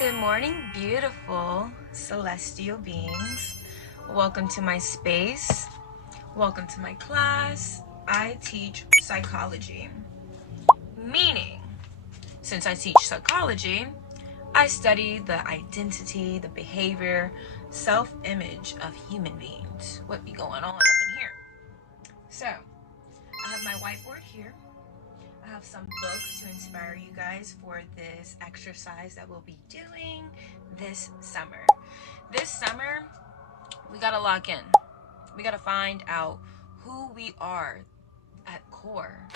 Good morning, beautiful celestial beings. Welcome to my space. Welcome to my class. I teach psychology. Meaning, since I teach psychology, I study the identity, the behavior, self-image of human beings. What be going on up in here? So, I have my whiteboard here. I have some books to inspire you guys for this exercise that we'll be doing this summer. This summer, we gotta lock in. We gotta find out who we are at core.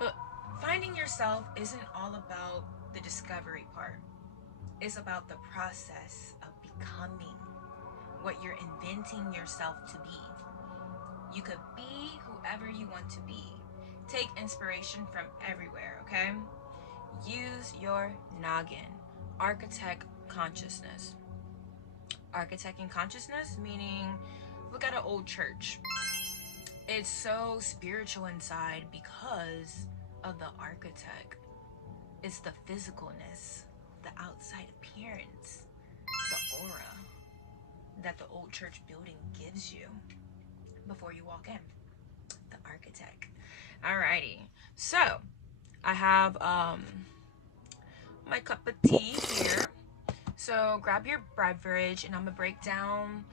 But finding yourself isn't all about the discovery part. It's about the process of becoming what you're inventing yourself to be. You could be whoever you want to be. Take inspiration from everywhere, okay? Use your noggin. Architect consciousness. Architecting consciousness meaning, look at an old church. It's so spiritual inside because of the architect. It's the physicalness, the outside appearance, the aura that the old church building gives you before you walk in. The architect. Alrighty. So, I have my cup of tea here. So grab your beverage and I'm gonna break down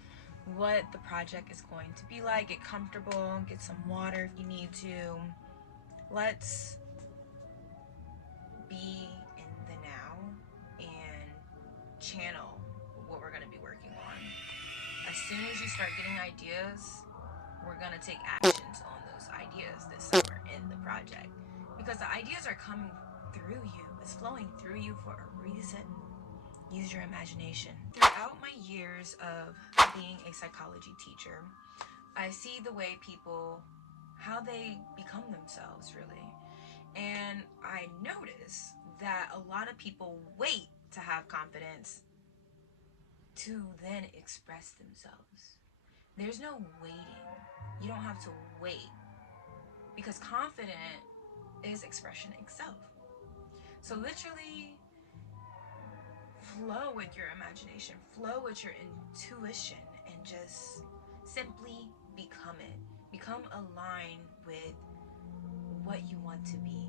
what the project is going to be like. Get comfortable, get some water if you need to. Let's be in the now and channel what we're gonna be working on. As soon as you start getting ideas, we're gonna take actions on those ideas this summer in the project. Because the ideas are coming through you. It's flowing through you for a reason. Use your imagination. Throughout my years of being a psychology teacher, I see the way people, how they become themselves really. And I notice that a lot of people wait to have confidence to then express themselves. There's no waiting. You don't have to wait. Because confident is expression itself. So literally, flow with your imagination, flow with your intuition, and just simply become it. Become aligned with what you want to be.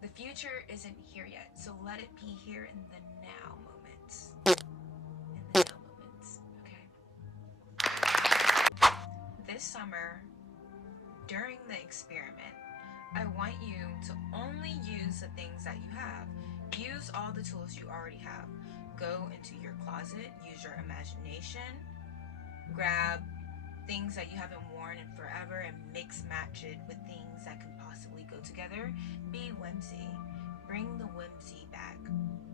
The future isn't here yet, so let it be here in the now moments. In the now moments, okay? This summer, during the experiment, I want you to only use the things that you have. Use all the tools you already have. Go into your closet, use your imagination, grab things that you haven't worn in forever and mix match it with things that can possibly go together. Be whimsy. Bring the whimsy back.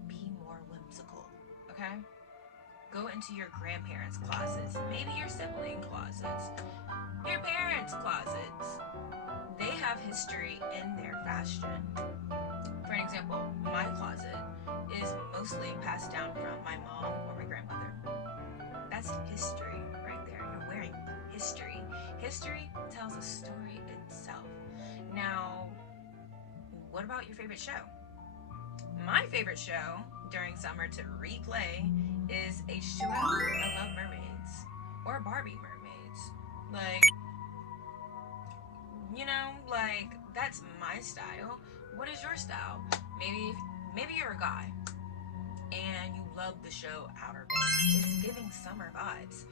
Be more whimsical, okay? Go into your grandparents' closets, maybe your sibling closets, your parents' closets. They have history in their fashion. For an example, my closet is mostly passed down from my mom or my grandmother. That's history right there. You're wearing history. History tells a story itself. Now, what about your favorite show? My favorite show during summer to replay is H2O. I love mermaids. Or Barbie mermaids. Like, you know, like, that's my style. What is your style? Maybe you're a guy and you love the show Outer Banks. It's giving summer vibes.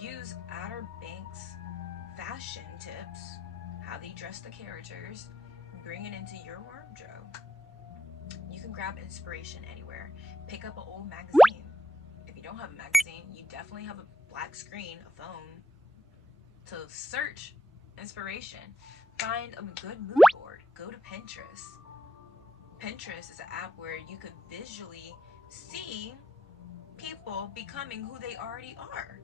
Use Outer Banks fashion tips, how they dress the characters, bring it into your wardrobe. You can grab inspiration anywhere. Pick up an old magazine. If you don't have a magazine, you definitely have a black screen, a phone, to search inspiration. Find a good mood board. Go to Pinterest. Pinterest is an app where you could visually see people becoming who they already are.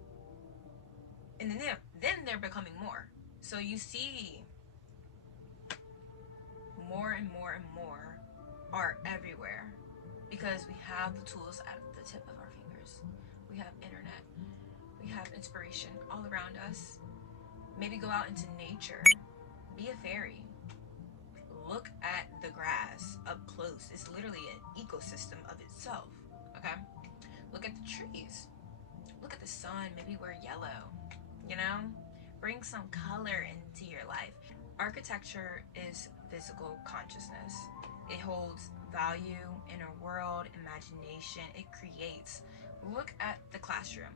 And then they're becoming more. So you see more and more and more art everywhere because we have the tools at the tip of our fingers. We have internet. We have inspiration all around us. Maybe go out into nature. Be a fairy. look at the grass up close. It's literally an ecosystem of itself, okay? Look at the trees. Look at the sun, maybe wear yellow, you know? Bring some color into your life. Architecture is physical consciousness. It holds value, inner world, imagination. It creates. Look at the classroom.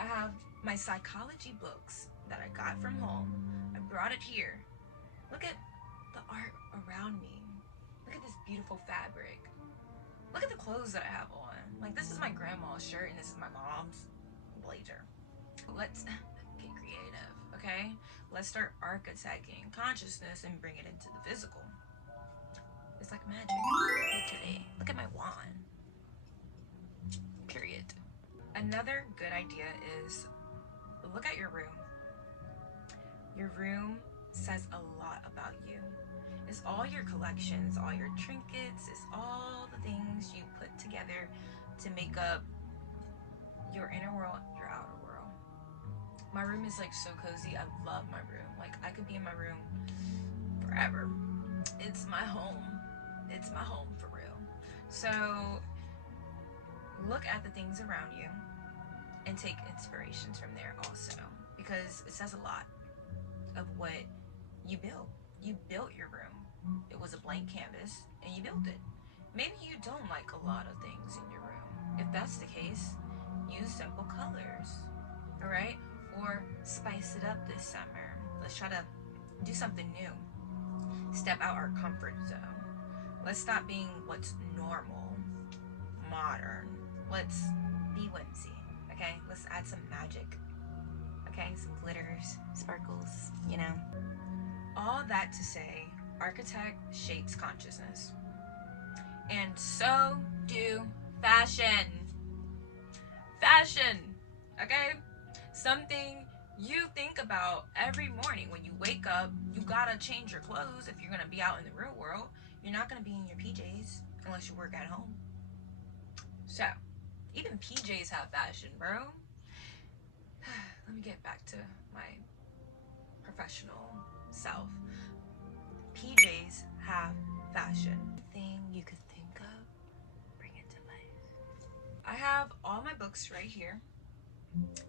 I have my psychology books that I got from home. I brought it here. Look at the art around me. Look at this beautiful fabric. Look at the clothes that I have on. Like, this is my grandma's shirt and this is my mom's blazer. Let's get creative, okay? Let's start architecting consciousness and bring it into the physical. It's like magic, literally. Look at my wand. Period. Another good idea is look at your room. Your room says a lot about you. It's all your collections, all your trinkets, it's all the things you put together to make up your inner world, your outer world. My room is like so cozy. I love my room. Like, I could be in my room forever. It's my home. It's my home for real. So look at the things around you and take inspirations from there also, because it says a lot of what you built. You built your room. It was a blank canvas and you built it. Maybe you don't like a lot of things in your room. If that's the case, use simple colors, all right? Or spice it up this summer. Let's try to do something new. Step out our comfort zone. Let's stop being what's normal, modern. Let's be whimsy, okay? Let's add some magic, okay? Some glitters, sparkles, you know? All that to say, architect shapes consciousness. And so do fashion. Fashion, okay? Something you think about every morning when you wake up. You gotta change your clothes if you're gonna be out in the real world. You're not gonna be in your PJs unless you work at home. So, even PJs have fashion, bro. Let me get back to my professional self. PJs have fashion. Thing you could think of, bring it to life. I have all my books right here.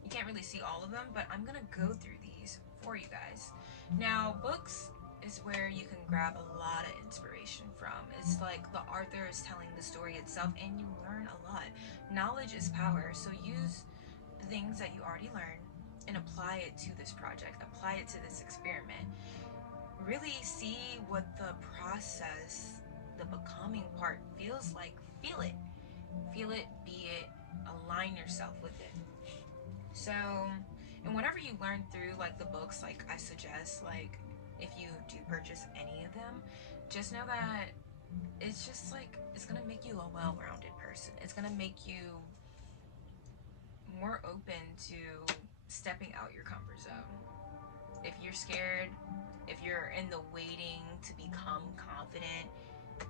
You can't really see all of them, but I'm gonna go through these for you guys. Now, books is where you can grab a lot of inspiration from. It's like the author is telling the story itself and you learn a lot. Knowledge is power, so use the things that you already learned and apply it to this project, apply it to this experiment. Really see what the process, the becoming part feels like. Feel it, be it, align yourself with it. So, and whatever you learn through like the books, like I suggest, like if you do purchase any of them, just know that it's just like, it's gonna make you a well-rounded person. It's gonna make you more open to stepping out your comfort zone. If you're scared, if you're in the waiting to become confident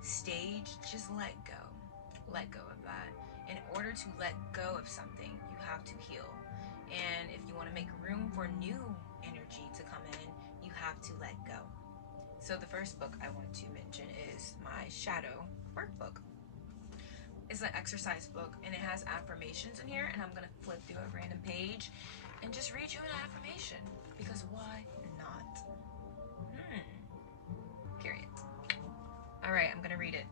stage, just let go. Let go of that. In order to let go of something, you have to heal. And if you want to make room for new energy to come in, you have to let go. So the first book I want to mention is my Shadow Workbook. It's an exercise book and it has affirmations in here, and I'm going to flip through a random page and just read you an affirmation, because why not? Period. All right, I'm going to read it.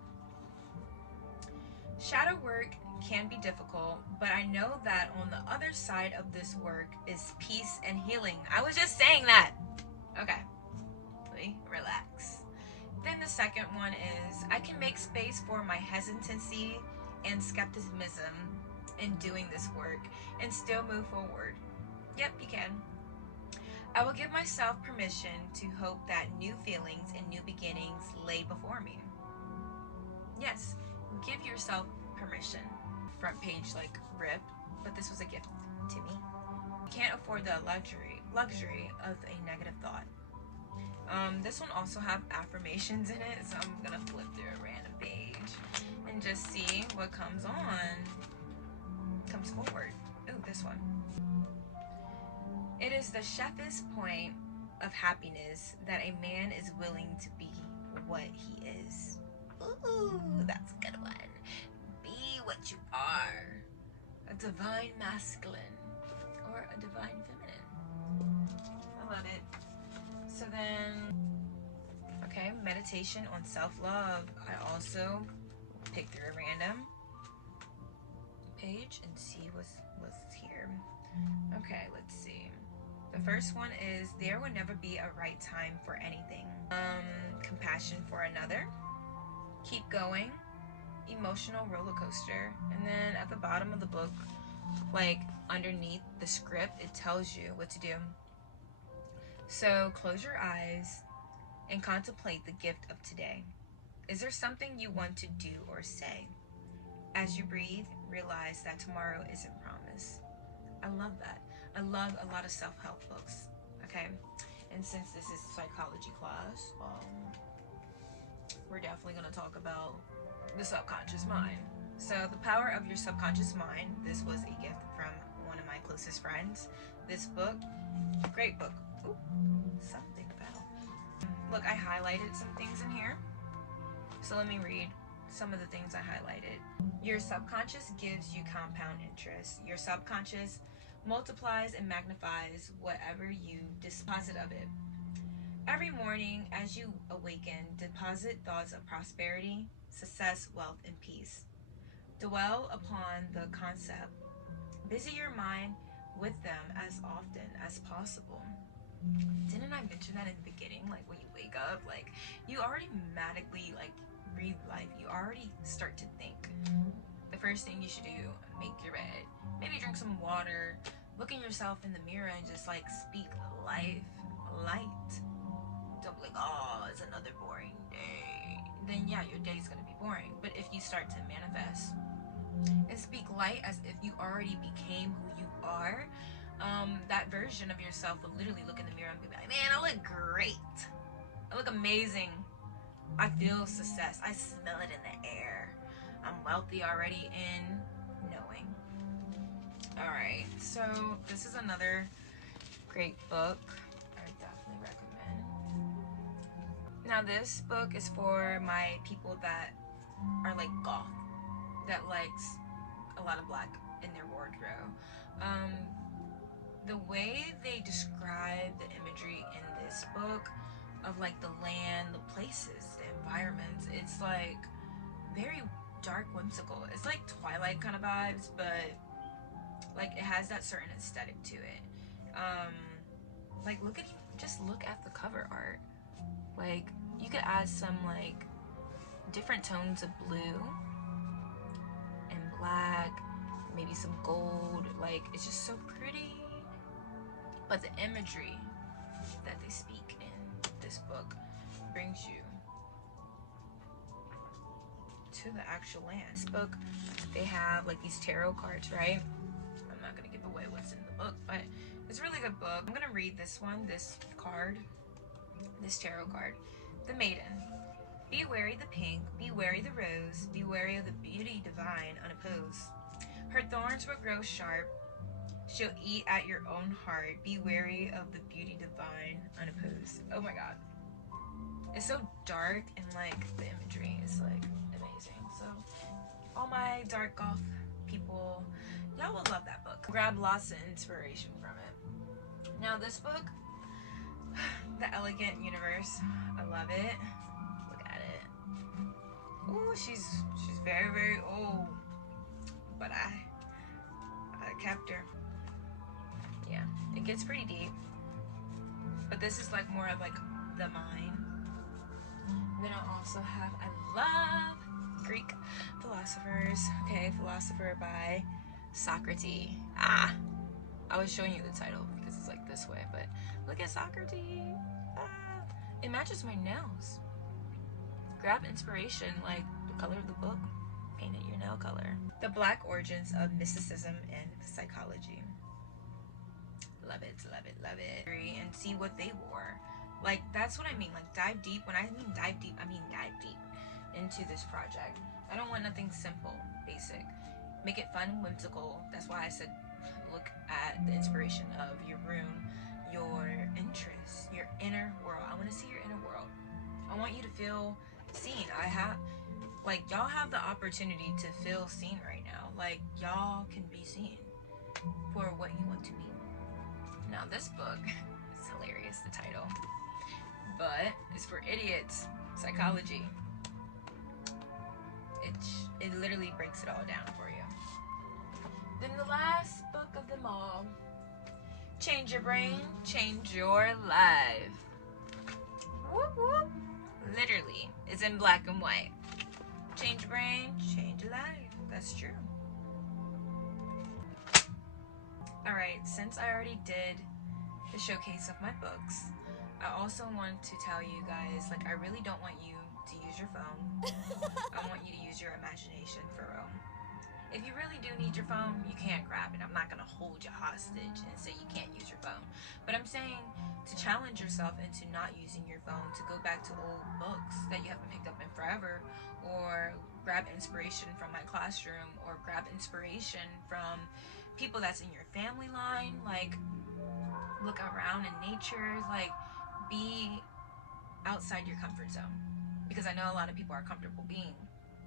Shadow work can be difficult, but I know that on the other side of this work is peace and healing. I was just saying that. Okay. Relax. Then the second one is, I can make space for my hesitancy and skepticism in doing this work and still move forward. Yep, you can. I will give myself permission to hope that new feelings and new beginnings lay before me. Yes, give yourself permission. Front page like rip, but this was a gift to me. You can't afford the luxury of a negative thought. This one also have affirmations in it, so I'm gonna flip through a random page and just see what comes forward. Ooh, this one. It is the chef's point of happiness that a man is willing to be what he is. Ooh, that's a good one. Be what you are. A divine masculine or a divine feminine. I love it. So then, okay, meditation on self-love. I also picked through a random page and see what's here. Okay, let's see. The first one is there will never be a right time for anything. Compassion for another. Keep going. Emotional roller coaster. And then at the bottom of the book, like underneath the script, it tells you what to do. So close your eyes and contemplate the gift of today. Is there something you want to do or say? As you breathe, realize that tomorrow isn't promised. I love that. I love a lot of self-help books, okay? And since this is a psychology class, we're definitely going to talk about the subconscious mind. So the power of your subconscious mind, this was a gift from one of my closest friends. This book, great book. Ooh, something fell. Look, I highlighted some things in here. So let me read some of the things I highlighted. Your subconscious gives you compound interest. Your subconscious multiplies and magnifies whatever you deposit of it. Every morning as you awaken, deposit thoughts of prosperity, success, wealth, and peace. Dwell upon the concept. Busy your mind with them as often as possible. Didn't I mention that in the beginning? Like when you wake up, like you automatically like breathe life. You already start to think. The first thing you should do, make your bed. Maybe drink some water. Look at yourself in the mirror and just like speak life, light. Don't be like, oh, it's another boring day. Then yeah, your day's gonna be boring. But if you start to manifest and speak light as if you already became who you are, that version of yourself will literally look in the mirror and be like, man, I look great. I look amazing. I feel success. I smell it in the air. I'm wealthy already in knowing. Alright, so this is another great book I definitely recommend. Now this book is for my people that are like goth, that likes a lot of black in their wardrobe. The way they describe the imagery in this book of like the land, the places, the environments, it's like very dark, whimsical. It's like Twilight kind of vibes, but like it has that certain aesthetic to it. Like just look at the cover art. Like you could add some like different tones of blue and black, maybe some gold. Like it's just so pretty. But the imagery that they speak in this book brings you to the actual land. This book, they have like these tarot cards, right? I'm not gonna give away what's in the book, but it's a really good book. I'm gonna read this one, this card, this tarot card. The Maiden. Be wary the pink, be wary the rose, be wary of the beauty divine unopposed. Her thorns will grow sharp, she'll eat at your own heart. Be wary of the beauty divine unopposed. Oh my god. It's so dark and like the imagery is like amazing. So all my dark goth people, y'all will love that book. Grab lots of inspiration from it. Now this book, The Elegant Universe, I love it. Look at it. Ooh, she's very, very old. But I kept her. Yeah, it gets pretty deep. But this is like more of like the mind. Then I also have, I love Greek philosophers. Okay, Philosopher by Socrates. I was showing you the title because it's like this way, but look at Socrates. It matches my nails. Grab inspiration, like the color of the book, paint it your nail color. The Black Origins of Mysticism and Psychology. Love it, love it, love it. And see what they wore. Like, that's what I mean. Like, dive deep. When I mean dive deep, I mean dive deep into this project. I don't want nothing simple, basic. Make it fun, whimsical. That's why I said look at the inspiration of your room, your interests, your inner world. I want to see your inner world. I want you to feel seen. Y'all have the opportunity to feel seen right now. Like, y'all can be seen for what you want to be. Now, this book is hilarious, the title, but it's for idiots. Psychology. It literally breaks it all down for you. Then the last book of them all, Change Your Brain, Change Your Life. Whoop whoop. Literally, it's in black and white. Change your brain, change your life. That's true. Alright, since I already did the showcase of my books, I also want to tell you guys, like, I really don't want you to use your phone. I want you to use your imagination for real. If you really do need your phone, you can't grab it. I'm not going to hold you hostage and say you can't use your phone. But I'm saying to challenge yourself into not using your phone, to go back to old books that you haven't picked up in forever, or grab inspiration from my classroom, or grab inspiration from people that's in your family line. Like, look around in nature. Like, be outside your comfort zone. Because I know a lot of people are comfortable being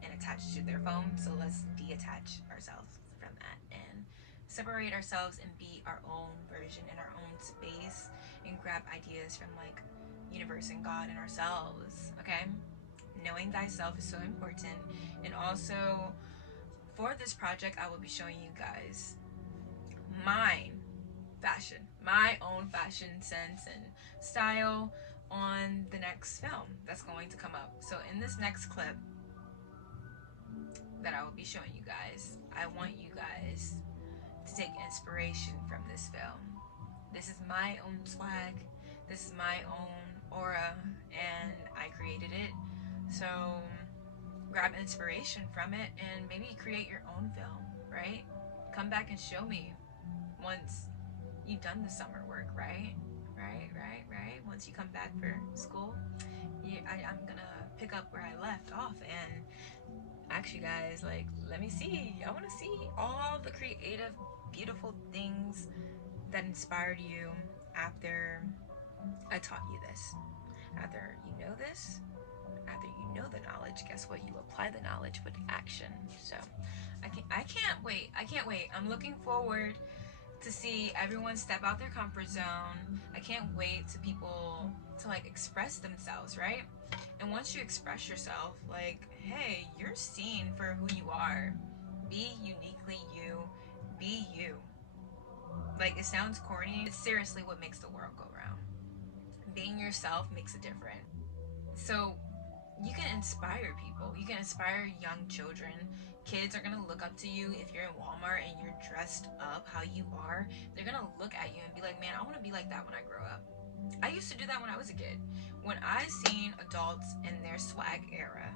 and attached to their phone, so let's detach ourselves from that and separate ourselves and be our own version in our own space and grab ideas from, like, universe and God and ourselves. Okay, knowing thyself is so important. And also, for this project, I will be showing you guys my own fashion sense and style on the next film that's going to come up. So in this next clip that I will be showing you guys, I want you guys to take inspiration from this film. This is my own swag, this is my own aura, and I created it. So grab inspiration from it and maybe create your own film, right? Come back and show me once you've done the summer work, right? Once you come back for school, I'm gonna pick up where I left off and ask you guys, like, let me see. I want to see all the creative, beautiful things that inspired you after I taught you this. After you know this, after you know the knowledge, guess what? You apply the knowledge with action. So I can't wait. I'm looking forward to see everyone step out their comfort zone. I can't wait to people to, like, express themselves, right? And once you express yourself, like, hey, you're seen for who you are. Be uniquely you. Be you. Like, it sounds corny. It's seriously what makes the world go round. Being yourself makes a difference. So you can inspire people. You can inspire young children. Kids are gonna look up to you. If you're in Walmart and you're dressed up how you are, they're gonna look at you and be like, man, I want to be like that when I grow up. I used to do that when I was a kid. When I seen adults in their swag era,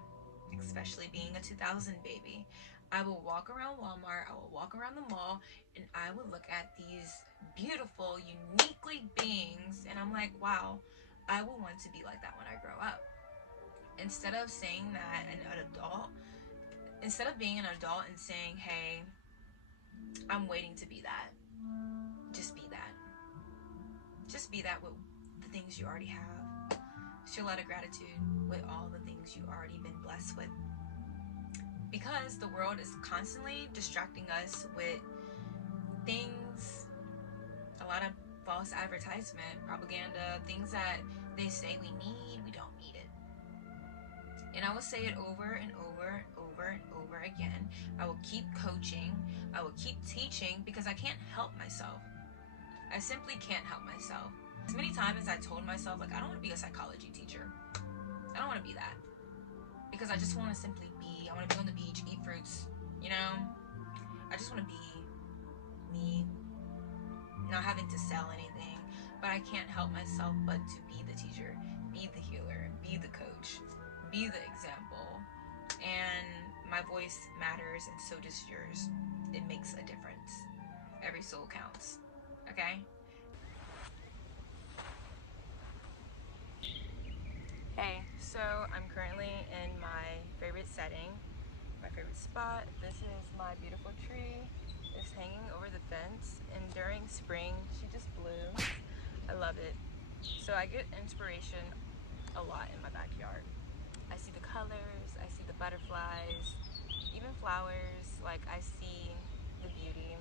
especially being a 2000 baby, I will walk around Walmart, I will walk around the mall, and I would look at these beautiful, uniquely beings, and I'm like, wow, I will want to be like that when I grow up. Instead of saying that instead of being an adult and saying, hey, I'm waiting to be that, just be that. Just be that with the things you already have. Show a lot of gratitude with all the things you've already been blessed with. Because the world is constantly distracting us with things, a lot of false advertisement, propaganda, things that they say we need, we don't need it. And I will say it over and over again. I will keep coaching. I will keep teaching because I can't help myself. I simply can't help myself. As many times as I told myself, like, I don't want to be a psychology teacher. I don't want to be that. Because I just want to simply be. I want to be on the beach, eat fruits, you know? I just want to be me, not having to sell anything. But I can't help myself but to be the teacher, be the healer, be the coach, be the example. And my voice matters, and so does yours. It makes a difference. Every soul counts. Okay? Hey, so I'm currently in my favorite setting, my favorite spot. This is my beautiful tree. It's hanging over the fence, and during spring, she just blooms. I love it. So I get inspiration a lot in my backyard. I see the colors, I see the butterflies, even flowers. Like, I see the beauty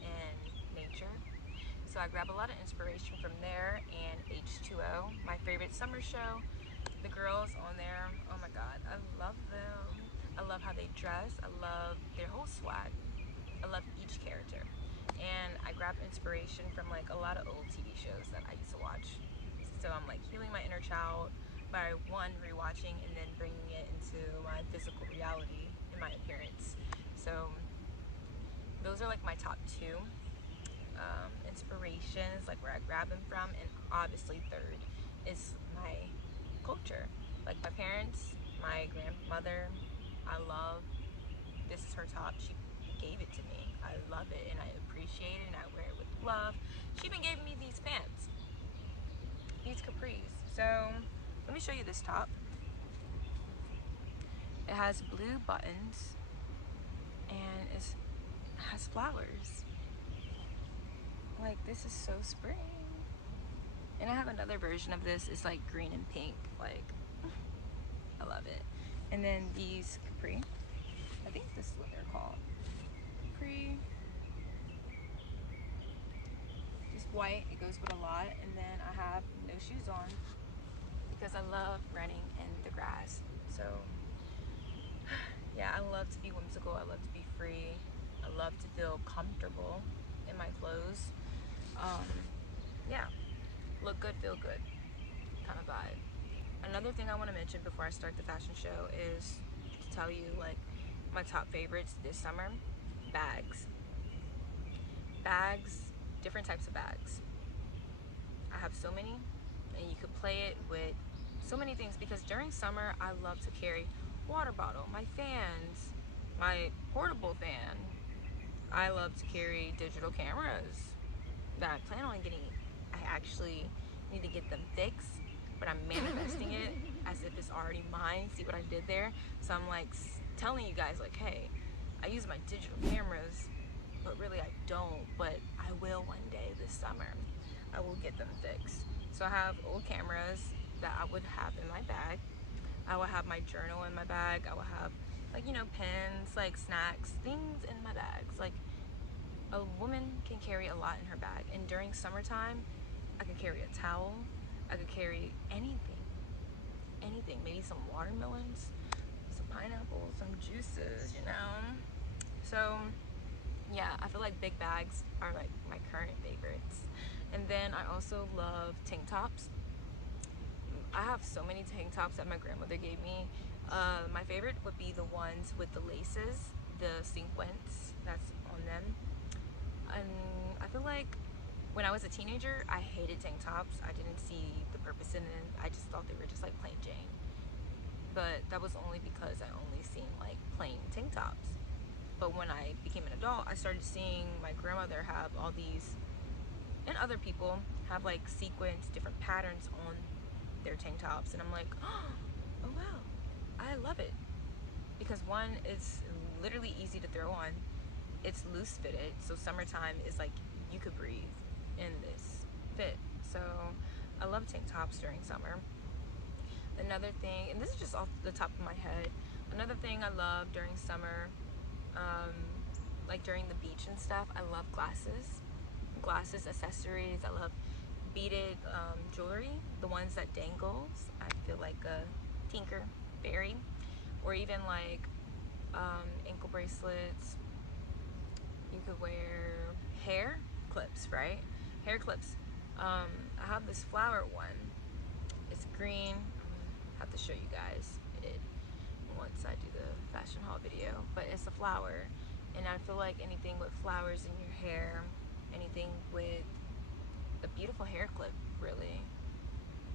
in nature. So I grab a lot of inspiration from there and H2O, my favorite summer show. The girls on there, oh my god, I love them. I love how they dress. I love their whole swag. I love each character. And I grab inspiration from like a lot of old TV shows that I used to watch. So I'm like healing my inner child by one, rewatching, and then bringing it into my physical reality in my appearance. So those are like my top two inspirations, like where I grab them from. And obviously third is my culture, like my parents, my grandmother. I love, this is her top. She gave it to me. I love it and I appreciate it and I wear it with love. She even gave me these pants, these capris. So let me show you this top. It has blue buttons and it has flowers. Like, this is so spring. And I have another version of this. It's like green and pink. Like, I love it. And then these capri, I think this is what they're called. Capri. Just white. It goes with a lot. And then I have no shoes on because I love running in the grass. So yeah, I love to be whimsical. I love to be free. I love to feel comfortable in my clothes. Yeah, look good, feel good kind of vibe. Another thing I want to mention before I start the fashion show is to tell you like my top favorites this summer. Bags, different types of bags. I have so many, and you could play it with so many things because during summer I love to carry water bottle, my fans, my portable fan. I love to carry digital cameras that I plan on getting. I actually need to get them fixed, but I'm manifesting it as if it's already mine. See what I did there? So I'm like telling you guys like, hey, I use my digital cameras, but really I don't, but I will one day this summer. I will get them fixed. So I have old cameras that I would have in my bag. I will have my journal in my bag. I will have like, you know, pens, like snacks, things in my bags. Like, a woman can carry a lot in her bag. And during summertime, I could carry a towel. I could carry anything. Maybe some watermelons, some pineapples, some juices, you know? So yeah, I feel like big bags are like my current favorites. And then I also love tank tops. I have so many tank tops that my grandmother gave me. My favorite would be the ones with the laces, the sequins that's on them. And I feel like when I was a teenager, I hated tank tops. I didn't see the purpose in it. I just thought they were just like plain Jane. But that was only because I only seen like plain tank tops. But when I became an adult, I started seeing my grandmother have all these, and other people have like sequins, different patterns on their tank tops. And I'm like, oh wow, I love it. Because one, it's literally easy to throw on. It's loose fitted, so summertime is like you could breathe in this fit. So I love tank tops during summer. Another thing, and this is just off the top of my head, another thing I love during summer, like during the beach and stuff, I love glasses, accessories. I love beaded jewelry, the ones that dangles. I feel like a Tinker Berry, or even like ankle bracelets. You could wear hair clips, right? Hair clips. I have this flower one. It's green. I have to show you guys it once I do the fashion haul video. But it's a flower, and I feel like anything with flowers in your hair, anything with a beautiful hair clip, really,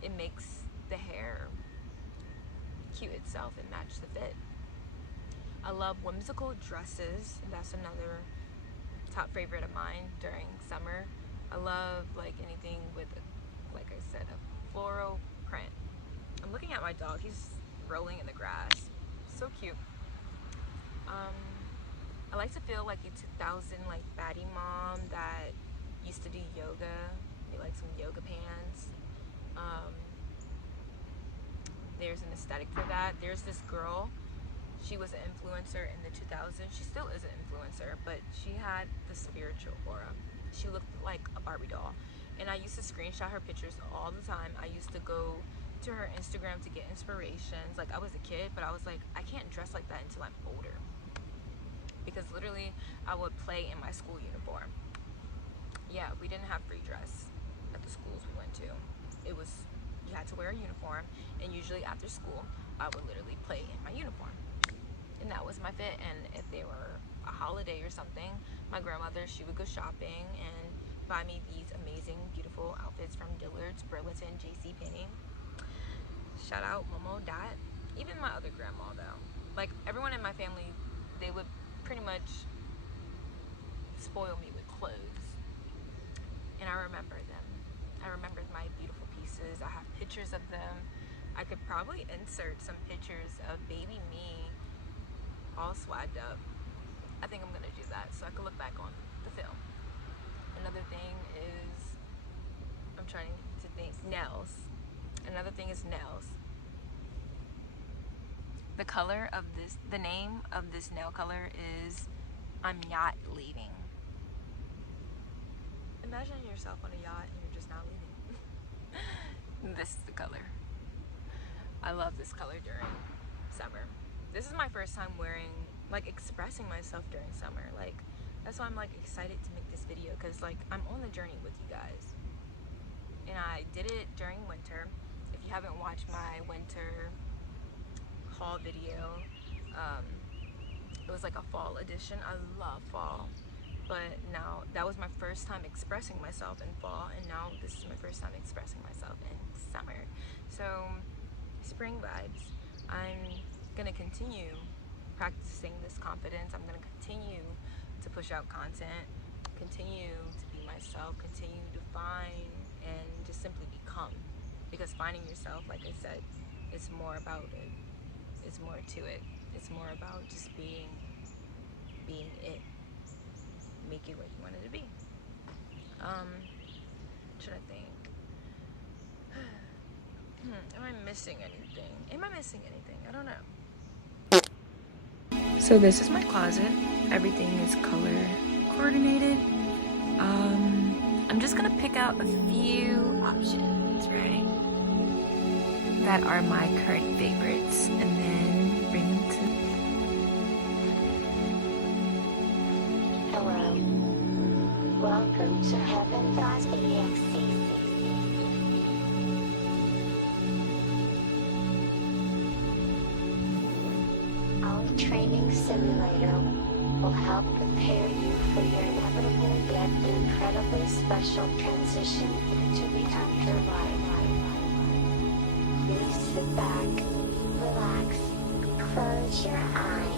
it makes the hair cute itself and match the fit. I love whimsical dresses, and that's another top favorite of mine during summer. I love like anything with, like I said, a floral print. I'm looking at my dog. He's rolling in the grass. So cute. I like to feel like a 2000 like baddie mom that used to do yoga. Maybe like some yoga pants. there's an aesthetic for that. There's this girl, she was an influencer in the 2000s. She still is an influencer, but she had the spiritual aura. She looked like a Barbie doll. And I used to screenshot her pictures all the time. I used to go to her Instagram to get inspirations. Like, I was a kid, but I was like, I can't dress like that until I'm older. Because literally, I would play in my school uniform. Yeah, we didn't have free dress at the schools we went to. It was, you had to wear a uniform, and usually after school, I would literally play in my uniform. And that was my fit. And if they were a holiday or something, my grandmother, she would go shopping and buy me these amazing, beautiful outfits from Dillard's, Burlington, JCPenney. Shout out Momo, Dot. Even my other grandma, though. Like, everyone in my family, they would pretty much spoil me with clothes. And I remember them. I remember my beautiful pieces. I have pictures of them. I could probably insert some pictures of baby me all swagged up. I think I'm gonna do that so I can look back on the film. Another thing is, I'm trying to think, nails. Another thing is nails. The color of this, the name of this nail color is I'm Yacht Leaving. Imagine yourself on a yacht and you're just not leaving. This is the color. I love this color during summer. This is my first time wearing, like, expressing myself during summer. Like, that's why I'm like excited to make this video, because like I'm on the journey with you guys. And I did it during winter. If you haven't watched my winter haul video, it was like a fall edition. I love fall, but now that was my first time expressing myself in fall, and now this is my first time expressing myself in summer. So spring vibes. I'm gonna continue practicing this confidence. I'm gonna continue to push out content, continue to be myself, continue to find and just simply become. Because finding yourself, like I said, it's more about it. It's more to it. It's more about just being it. Make it what you want it to be. Should I think? Am I missing anything? Am I missing anything? I don't know. So this is my closet. Everything is color coordinated. I'm just gonna pick out a few options, right? That are my current favorites, and then bring them to. Hello. Welcome to Heaven.exe. Our training simulator will help prepare you for your inevitable yet incredibly special transition into the afterlife. Please sit back, relax, close your eyes.